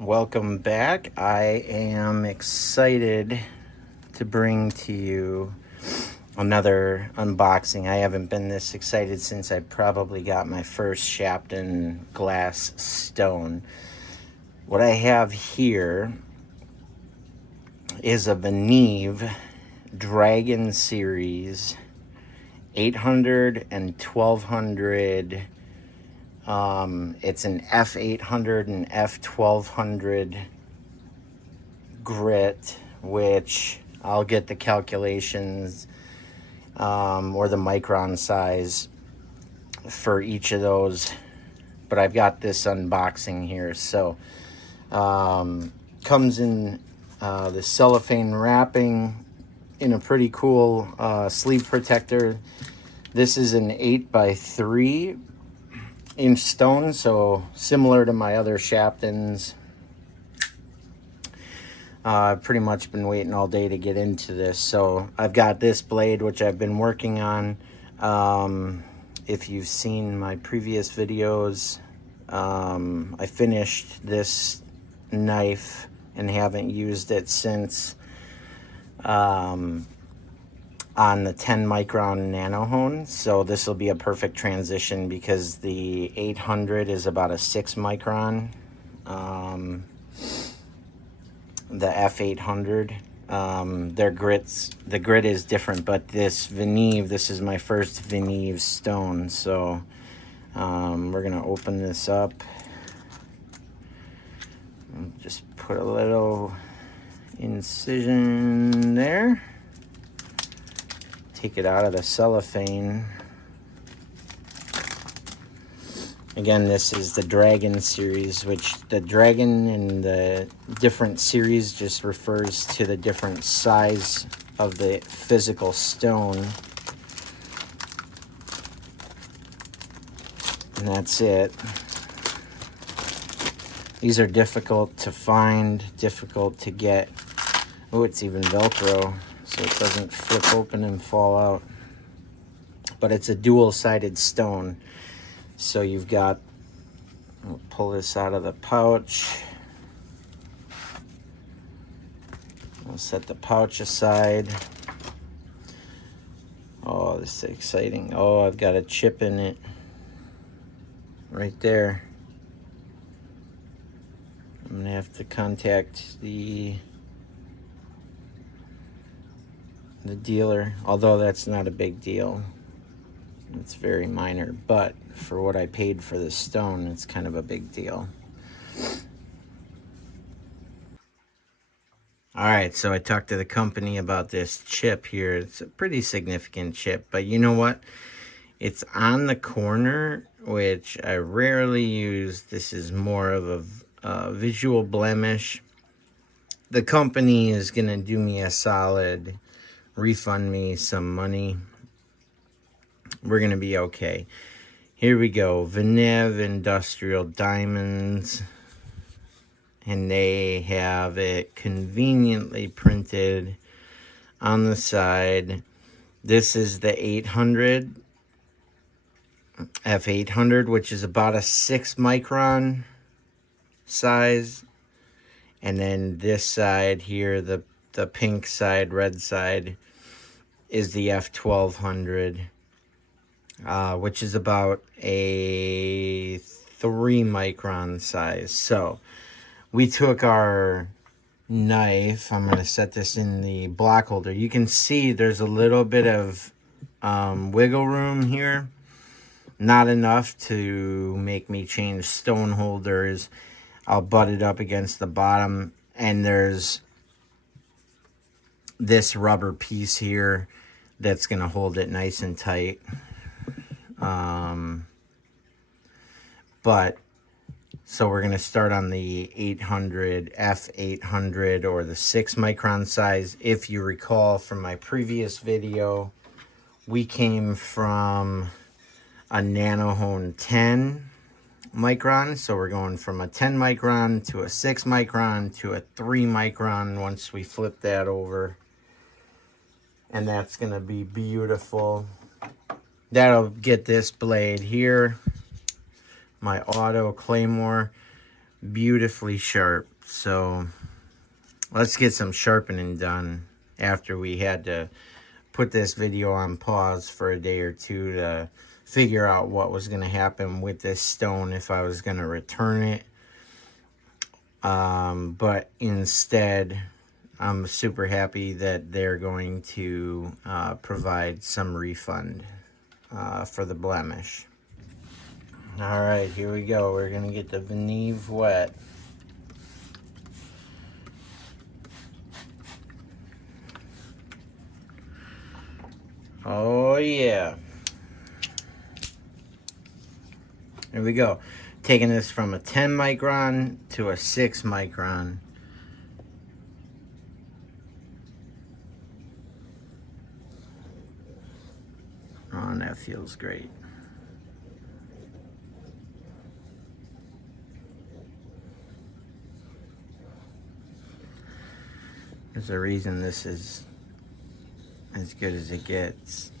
Welcome back. I am excited to bring to you another unboxing. I haven't been this excited since I probably got my first Sharpening glass stone. What I have here is a VENEV Dragon Series 800 and 1200. It's an F800 and F1200 grit, which I'll get the calculations or the micron size for each of those, but I've got this unboxing here. So comes in the cellophane wrapping in a pretty cool sleeve protector. This is an 8x3 inch stone, so similar to my other Sharpenings. I've pretty much been waiting all day to get into this. So I've got this blade, which I've been working on. If you've seen my previous videos, I finished this knife and haven't used it since on the 10 micron nano hone. So this will be a perfect transition because the 800 is about a 6 micron. The F800, the grit is different, but this VENEV, this is my first VENEV stone. So we're gonna open this up and just put a little incision there. Take it out of the cellophane. Again, this is the Dragon series, which the Dragon in the different series just refers to the different size of the physical stone. And that's it. These are difficult to find, difficult to get. Oh, it's even Velcro, so it doesn't flip open and fall out. But it's a dual-sided stone. So you've got, I'll pull this out of the pouch. I'll set the pouch aside. Oh, this is exciting. Oh, I've got a chip in it. Right there. I'm gonna have to contact the dealer, although that's not a big deal. It's very minor, but for what I paid for this stone, it's kind of a big deal. All right, so I talked to the company about this chip here. It's a pretty significant chip, but you know what? It's on the corner, which I rarely use. This is more of a visual blemish. The company is gonna do me a solid, refund me some money. We're gonna be okay. Here we go. VENEV Industrial Diamonds, and they have it conveniently printed on the side. This is the 800 F800, which is about a 6 micron size, and then this side here, the pink side, red side, is the F1200. Which is about a 3 micron size. So we took our knife. I'm going to set this in the block holder. You can see there's a little bit of wiggle room here. Not enough to make me change stone holders. I'll butt it up against the bottom, and there's this rubber piece here that's going to hold it nice and tight. But so we're going to start on the 800 F800, or the 6 micron size. If you recall from my previous video, we came from a nanohone 10 micron. So we're going from a 10 micron to a 6 micron to a 3 micron once we flip that over. And that's going to be beautiful. That'll get this blade here, my auto claymore, beautifully sharp. So let's get some sharpening done after we had to put this video on pause for a day or two to figure out what was going to happen with this stone, if I was going to return it. But instead, I'm super happy that they're going to provide some refund for the blemish. All right, here we go. We're going to get the VENEV wet. Oh, yeah. Here we go. Taking this from a 10 micron to a 6 micron. Oh, and that feels great. There's a reason this is as good as it gets.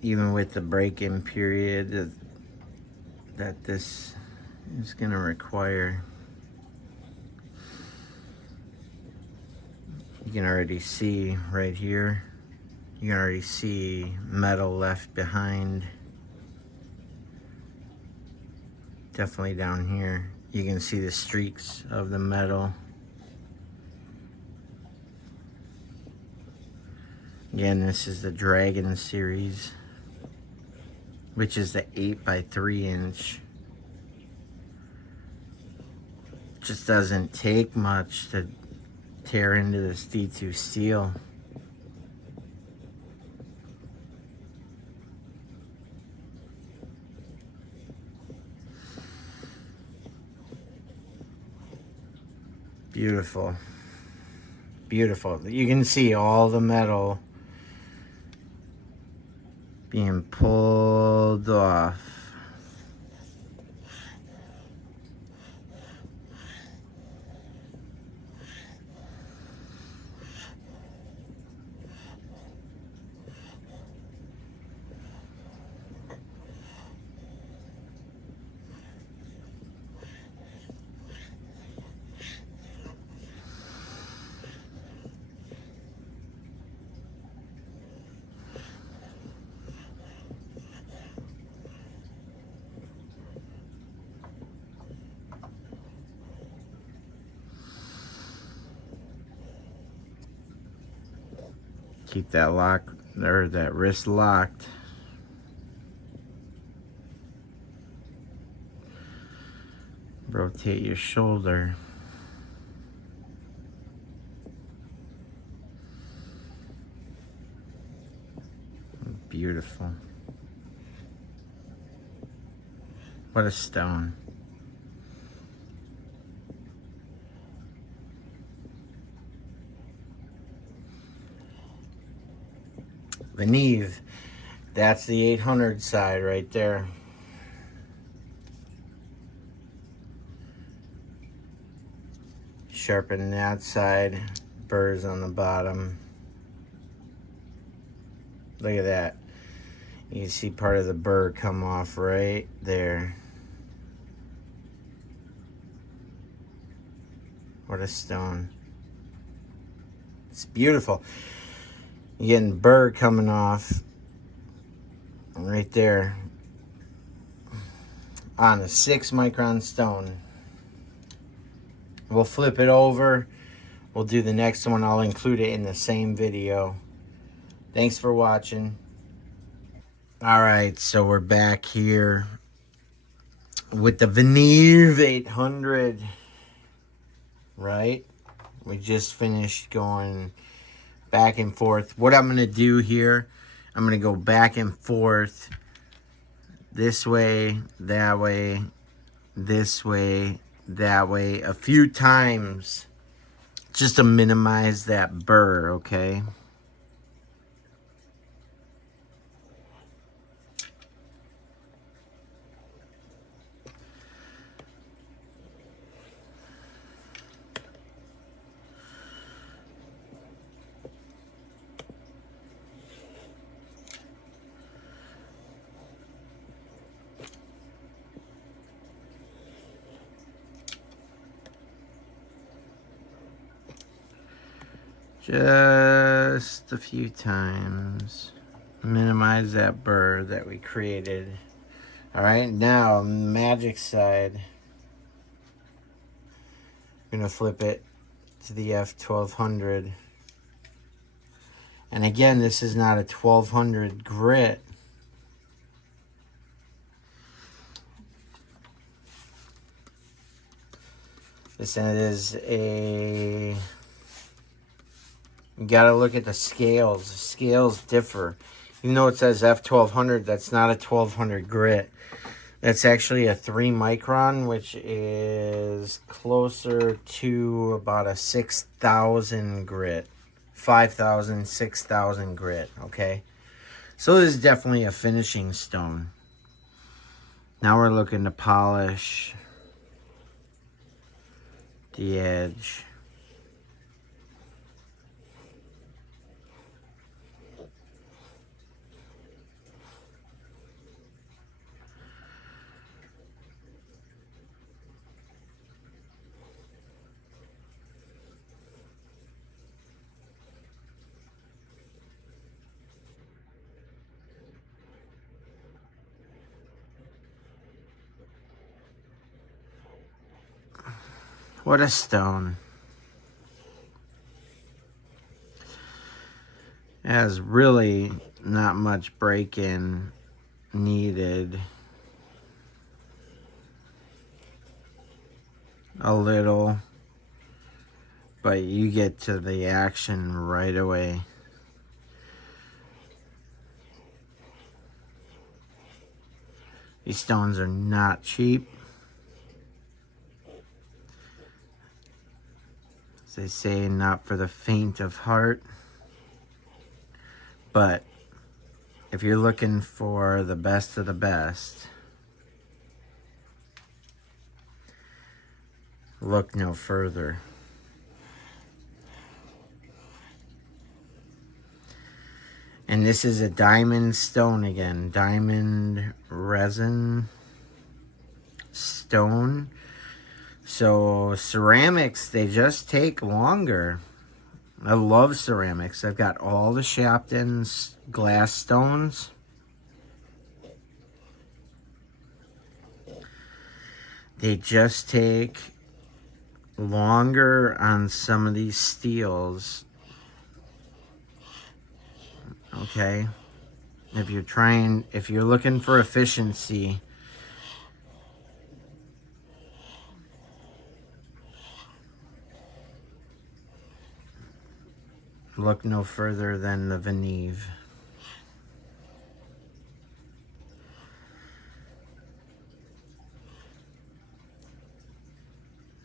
Even with the break-in period that this is going to require. You can already see right here. You can already see metal left behind. Definitely down here. You can see the streaks of the metal. Again, this is the Dragon series, which is the 8x3 inch. Just doesn't take much to tear into this D2 steel. Beautiful. Beautiful. You can see all the metal being pulled off. Keep that lock, or that wrist locked. Rotate your shoulder. Beautiful. What a stone. VENEV, that's the 800 side right there. Sharpen that side, burrs on the bottom. Look at that. You can see part of the burr come off right there. What a stone. It's beautiful. You're getting burr coming off right there on a 6 micron stone. We'll flip it over. We'll do the next one. I'll include it in the same video. Thanks for watching. All right, so we're back here with the VENEV 800, right? We just finished going back and forth. What I'm gonna do here, I'm gonna go back and forth this way, that way, this way, that way, a few times just to minimize that burr, okay? just a few times. Minimize that burr that we created. All right, now magic side. I'm gonna flip it to the F1200. And again, this is not a 1200 grit. This is a... You gotta look at the scales. The scales differ. Even though it says F1200, that's not a 1200 grit. That's actually a 3 micron, which is closer to about a 6,000 grit. 5,000, 6,000 grit, okay? So this is definitely a finishing stone. Now we're looking to polish the edge. What a stone. It has really not much break-in needed. A little, but you get to the action right away. These stones are not cheap. As they say, not for the faint of heart. But if you're looking for the best of the best, look no further. And this is a diamond stone again. Diamond resin stone. So ceramics, they just take longer. I love ceramics. I've got all the Sharpening glass stones. They just take longer on some of these steels. Okay? If you're looking for efficiency, look no further than the VENEV.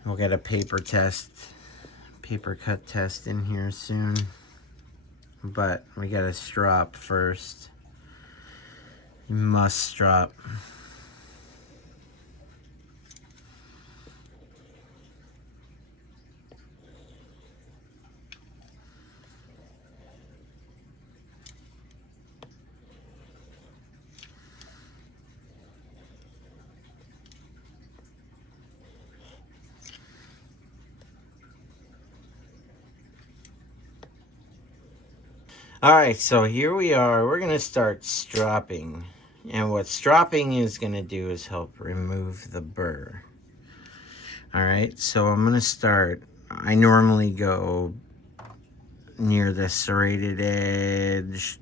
We'll get a paper cut test in here soon. But we gotta strop first. You must strop. Alright, so here we are. We're going to start stropping. And what stropping is going to do is help remove the burr. Alright, so I'm going to start. I normally go near the serrated edge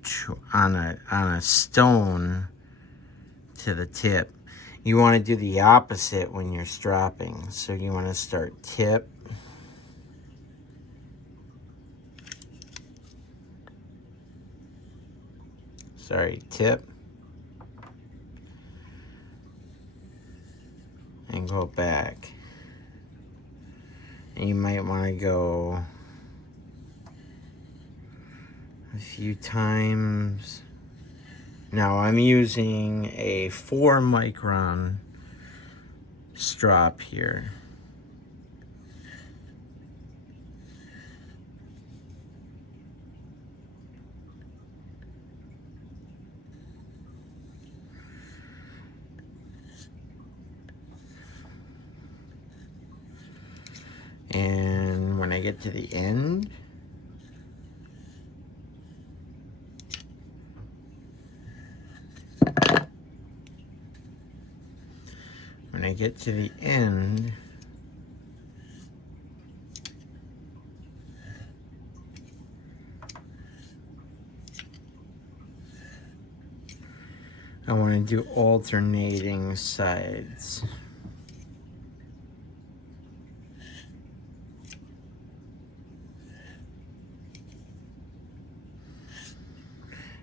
on a stone to the tip. You want to do the opposite when you're stropping. So you want to start tip. Tip, and go back. And you might want to go a few times. Now I'm using a 4 micron strop here. And when I get to the end, when I get to the end, I want to do alternating sides.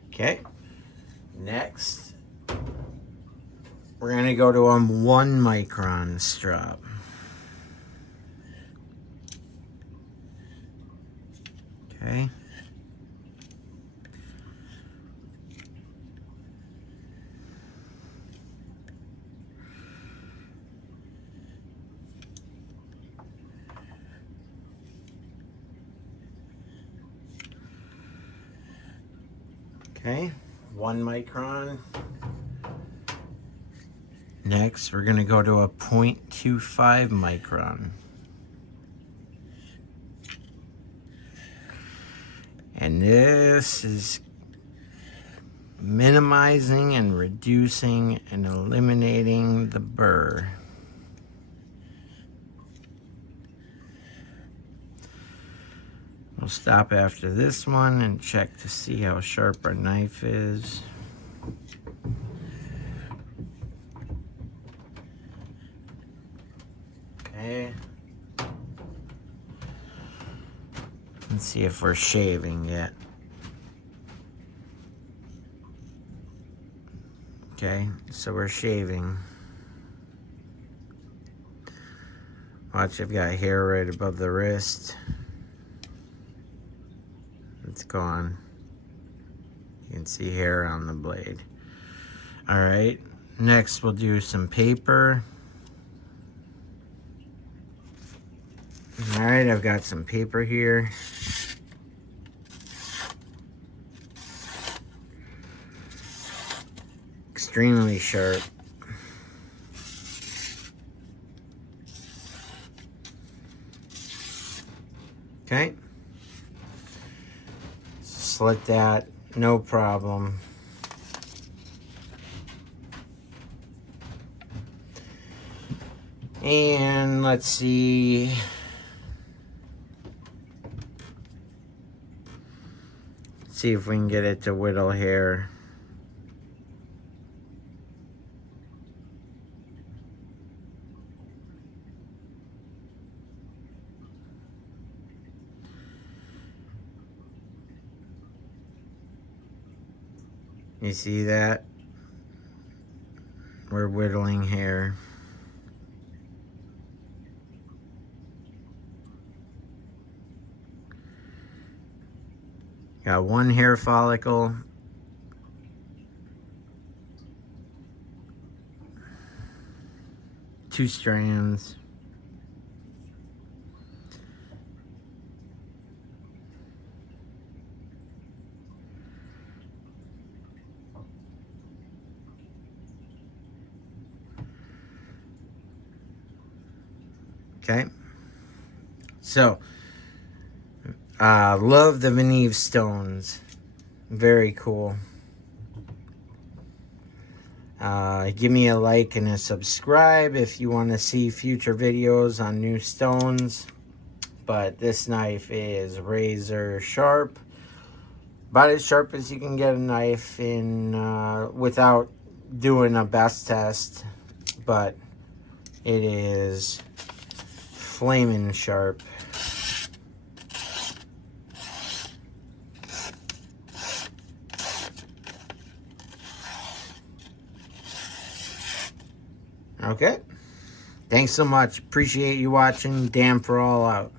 Okay, next we're going to go to a 1 micron strop. Okay. Okay, 1 micron. Next, we're going to go to a 0.25 micron. And this is minimizing and reducing and eliminating the burr. We'll stop after this one and check to see how sharp our knife is. Okay. Let's see if we're shaving yet. Okay, so we're shaving. Watch, I've got hair right above the wrist. It's gone. You can see hair on the blade. All right, next we'll do some paper. All right, I've got some paper here. Extremely sharp. Okay. Slit that, no problem. And let's see. See if we can get it to whittle hair. You see that? We're whittling hair. Got 1 hair follicle. Two strands. Okay. So, love the VENEV stones. Very cool. Give me a like and a subscribe if you want to see future videos on new stones. But this knife is razor sharp. About as sharp as you can get a knife in without doing a best test. But it is flaming sharp. Okay. Thanks so much. Appreciate you watching. Damn for all out.